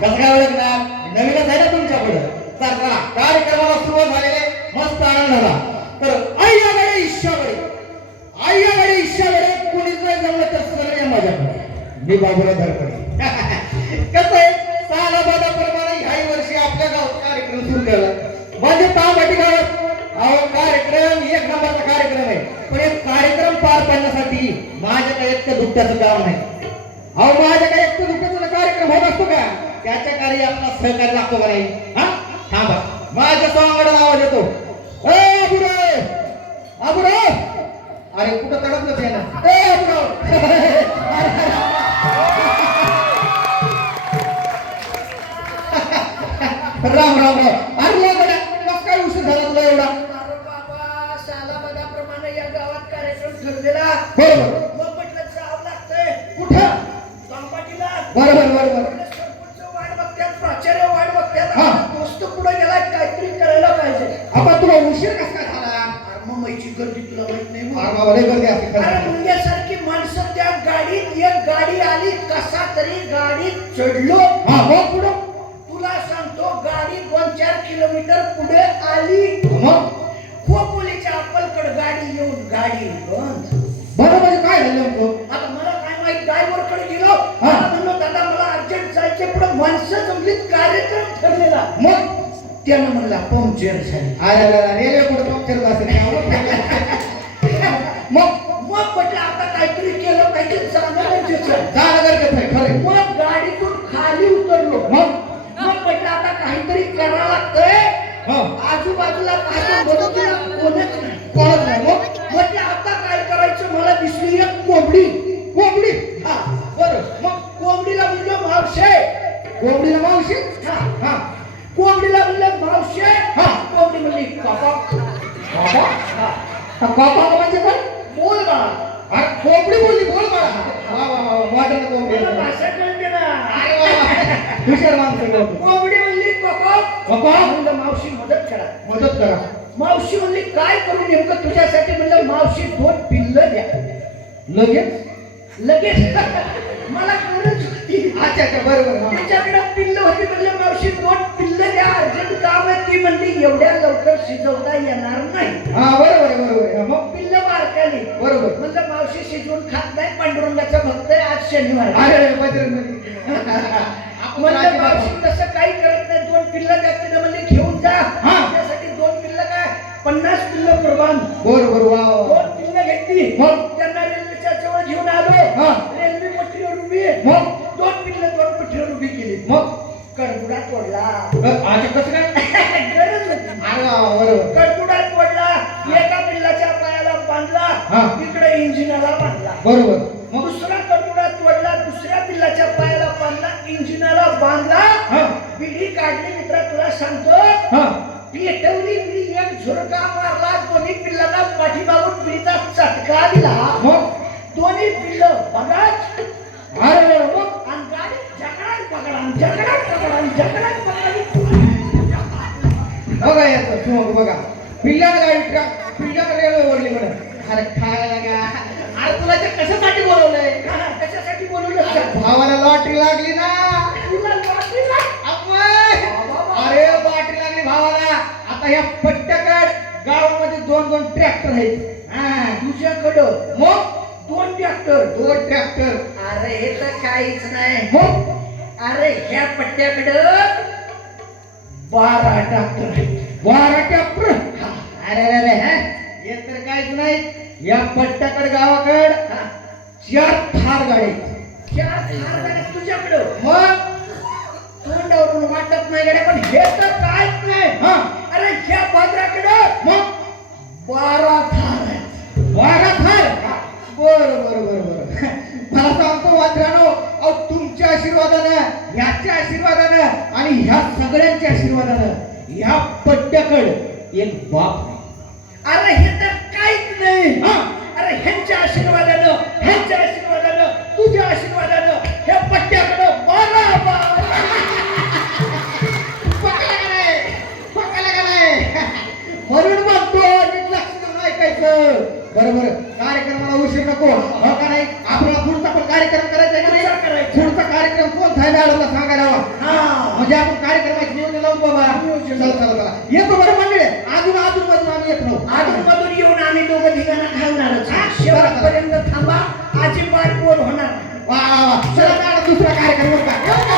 कसं काय ओळखणार? नवीनच आहे ना तुमच्याकडे. तर चला कार्यक्रमाला सुरुवात झालेले मस्त आनंद झाला. तर आईयाकडे ईशाकडे आईयाकडे ईशाकडे कोणीच नाही जमलं तर सगळे माझ्याकडे. मी बाबूराव धरकडे. कसं आहे सालाबादाप्रमाणे ह्याही वर्षी आपल्या गावात कार्यक्रम सुरू केला. माझे पावभाटी गावात अहो कार्यक्रम एक नंबरचा कार्यक्रम आहे. पण एक कार्यक्रम पार पाडण्यासाठी माझ्याकडे एकटं दुःखाचं काम नाही. अहो माझ्याकडे एकटं दुःखाचा कार्यक्रम होत असतो का? त्याच्या कार्य आपला सहकार्य लागतो का नाही? हा थांबा माझ्या सॉंगला आवाज येतो. ए अबुराव अबुराव अरे कुठं तडपलं ते ना. ए अबुराव राम राम राम. अरे या कस काय उशीर झाला तुला एवढा? बाबा सालाबादाप्रमाणे या गावात कार्यक्रम ठरलेला. बरोबर. मग म्हटलं जावं लागतंय कुठं? तंबाटीला. बरोबर बरोबर. सरपंच वाट बघतात, प्राचार्य वाट बघतात. हा. आपला दोस्त पुढे गेला काहीतरी करायला पाहिजे. आपण तुला उशीर कस काय झाला? मुंबईची गर्दी तुला माहित नाही मग? अरे बाबा लय गर्दी असते अरे खरं. मुंग्यासारखी माणसं त्या गाडीत. एक गाडी आली कसा तरी गाडीत चढलो. हा मग पुढं तुला सांगतो गाडी 2-4 किलोमीटर पुढे आली. मग खोपोलीच्या अप्पलकड गाडी येऊन गाडी बंद. बरं म्हणजे काय झालं नेमकं? आता मला काय माहित ड्रायव्हरकडे गेलो. मला म्हणलो दादा मला अर्जंट जायचे. पुढे माणसं जमलीत, कार्यक्रम ठरलेला. मग त्यानं म्हणला पंक्चर झाली. अरे रेल्वे कुठं पंक्चर असेल. मग मग म्हटलं आता काहीतरी केलं पाहिजे, चांगलं जाणं गरजेचं आहे खरं. मग गाडीतून खाली उतरलो. मग म्हटलं आता काहीतरी करावं लागतंय. हो आजूबाजूला पाहतो मदतीला कोणच नाही. कोणच नाही. मग म्हटलं आता काय करायचं? मला दिसली एक कोंबडी. कोंबडी. हा बरं मग कोंबडीला म्हणलं मावशे. कोंबडीला मावशी. हा हा कोंबडीला म्हणलं मावशे. हा. कोंबडी म्हणली काका. बाबा हा बाबा म्हणजे काय? बोल बा. अरे कोंबडी बोलली बोल मला. वा वा वा मॉडर्न कोंबडी. मला भाषा कळते ना. अरे वा हुशार माणसं लोक. कोंबडी म्हणली काका. बाबा म्हणलं मावशी मदत करा. मदत करा. मावशी म्हणली काय करू नेमकं तुझ्यासाठी? म्हणलं मावशी 2 पिल्लं द्या. लगेच लगेच मला गरज होती. अच्छा अच्छा बरोबर. हा. त्याच्याकडे पिल्लं होती. म्हणलं मावशी 2 पिल्लं द्या, अर्जंट काम आहे. ती म्हणली एवढ्या लवकर शिजवता येणार नाही. हा बरोबर बरोबर. हा, मग पिल्लं बारकाली. बरोबर. म्हणलं मावशी शिजवून खात नाही, पांडुरंगाचा भक्त आहे, आज शनिवार. अरे बजरंग म्हणलं मावशी तसं काही करत नाही. 2 पिल्लं द्या. तिने म्हणले घेऊन जा. हा. त्यासाठी 2 पिल्लं काय 50 पिल्लं कुर्बान. बरोबर. वा वा. 2 पिल्लं घेतली. मग त्यांना रेल्वेच्या जवळ घेऊन आलो. हा. रेल्वे पटरीवर उभी. मग 2 पिल्लं 2 पटरीवर उभी केली. मग कडबुडा तोडला. अच्छा कसं काय? गरज होती. अरे वा बरोबर. कडबुडा तोडला. एका पिल्लाच्या पायाला बांधला. हा. इकडे इंजिनाला बांधला. बरोबर. मग दुसरा कडबुडा तोडला. दुसऱ्या पिल्लाच्या पायाला बांधला, इंजिनाला बांधला. हा बिडी काढली. मित्रा तुला सांगतो हा पेटवली बिडी. एक झुरका मारला. दोन्ही पिल्लांना पाठीमागून बिडीचा चटका दिला. मग दोन्ही पिल्लं बघा. अरे मग आणि गाडी जगडात पकडा जगडात पकडा जगडात पकडा. बघा याचं सुमोग बघा. पिल्ल्यात गाडी पिल्ल्यात रेल्वे ओढली म्हणून. अरे खायला का? अरे तुला ते कशासाठी बोलवलंय? कशासाठी बोलवलं? भावाला लॉटरी लागली ना. तुला लॉटरी लाग. अम्माय! अरे लॉटरी लागली भावाला. आता या पट्ट्याकड गावामध्ये 2-2 ट्रॅक्टर आहेत. हा तुझ्याकडं मग 2 ट्रॅक्टर. 2 ट्रॅक्टर. अरे हे तर काहीच नाही. मग अरे ह्या पट्ट्याकडं 12 ट्रॅक्टर आहेत. 12 ट्रॅक्टर. अरे अरे हा हे तर काहीच नाही. या पट्ट्याकड गावाकड 4 थार गाडी. 4 थार गाड्या तुझ्याकडं. मग तोंडावरून वाटत नाही गाड्या, पण हे तर काहीच नाही. हा अरे ह्या बाजराकडं मग 12 थार आहेत. 12 थार. बरं बरं बरं बरं. मला सांगतो वात्रानो, अहो तुमच्या आशीर्वादानं, ह्याच्या आशीर्वादानं आणि ह्या सगळ्यांच्या आशीर्वादानं ह्या पट्ट्याकड एक बाप आहे. अरे हे तर काहीच नाही. हा अरे ह्यांच्या आशीर्वादानं, ह्यांच्या आशीर्वादानं, तुझ्या आशीर्वादानं ह्या पट्ट्याकडं 12 बाप. पकायला का नाही? पकायला का नाही? म्हणून म्हणतो नीट लक्ष देऊन ऐकायचं. बरोबर. कार्यक्रमाला उशीर नको. हो का नाही? आपल्याला पुढचा पण कार्यक्रम करायचा आहे का नाही? करायचं. पुढचा कार्यक्रम कोणता आहे मॅडमला सांगायला हवा. हा चला चला चला येतो बरं मंडळी अजून मधून आम्ही येत नव्हतो मधून येऊन आम्ही दोघं ठिकाणा खाऊणारच शेवटपर्यंत थांबा अजिबात बोर होणार नाही. वा वा वा चला मॅडम दुसरा कार्यक्रम बरं का